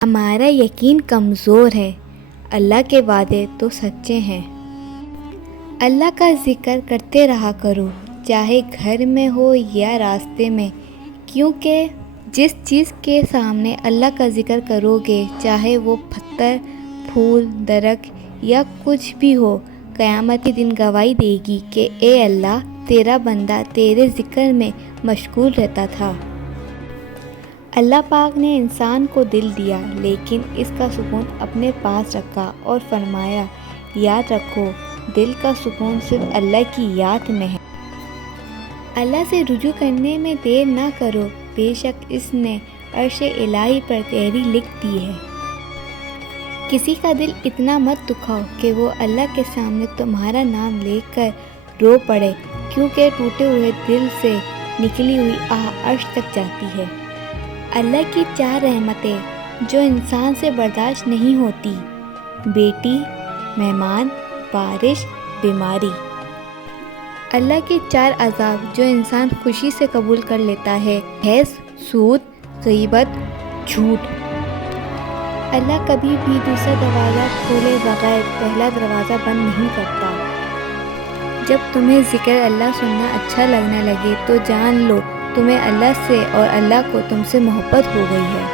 ہمارا یقین کمزور ہے، اللہ کے وعدے تو سچے ہیں۔ اللہ کا ذکر کرتے رہا کرو، چاہے گھر میں ہو یا راستے میں، کیونکہ جس چیز کے سامنے اللہ کا ذکر کرو گے، چاہے وہ پتھر، پھول، درخت یا کچھ بھی ہو، قیامت کے دن گواہی دے گی کہ اے اللہ، تیرا بندہ تیرے ذکر میں مشغول رہتا تھا۔ اللہ پاک نے انسان کو دل دیا، لیکن اس کا سکون اپنے پاس رکھا اور فرمایا، یاد رکھو، دل کا سکون صرف اللہ کی یاد میں ہے۔ اللہ سے رجوع کرنے میں دیر نہ کرو، بے شک اس نے عرش الہی پر تحریر لکھ دی ہے۔ کسی کا دل اتنا مت دکھاؤ کہ وہ اللہ کے سامنے تمہارا نام لے کر رو پڑے، کیونکہ ٹوٹے ہوئے دل سے نکلی ہوئی آہ عرش تک جاتی ہے۔ اللہ کی 4 رحمتیں جو انسان سے برداشت نہیں ہوتی: بیٹی، مہمان، بارش، بیماری۔ اللہ کے 4 عذاب جو انسان خوشی سے قبول کر لیتا ہے: حیض، سود، غیبت، جھوٹ۔ اللہ کبھی بھی دوسرا دروازہ کھولے بغیر پہلا دروازہ بند نہیں کرتا۔ جب تمہیں ذکر اللہ سننا اچھا لگنے لگے تو جان لو تمہیں اللہ سے اور اللہ کو تم سے محبت ہو گئی ہے۔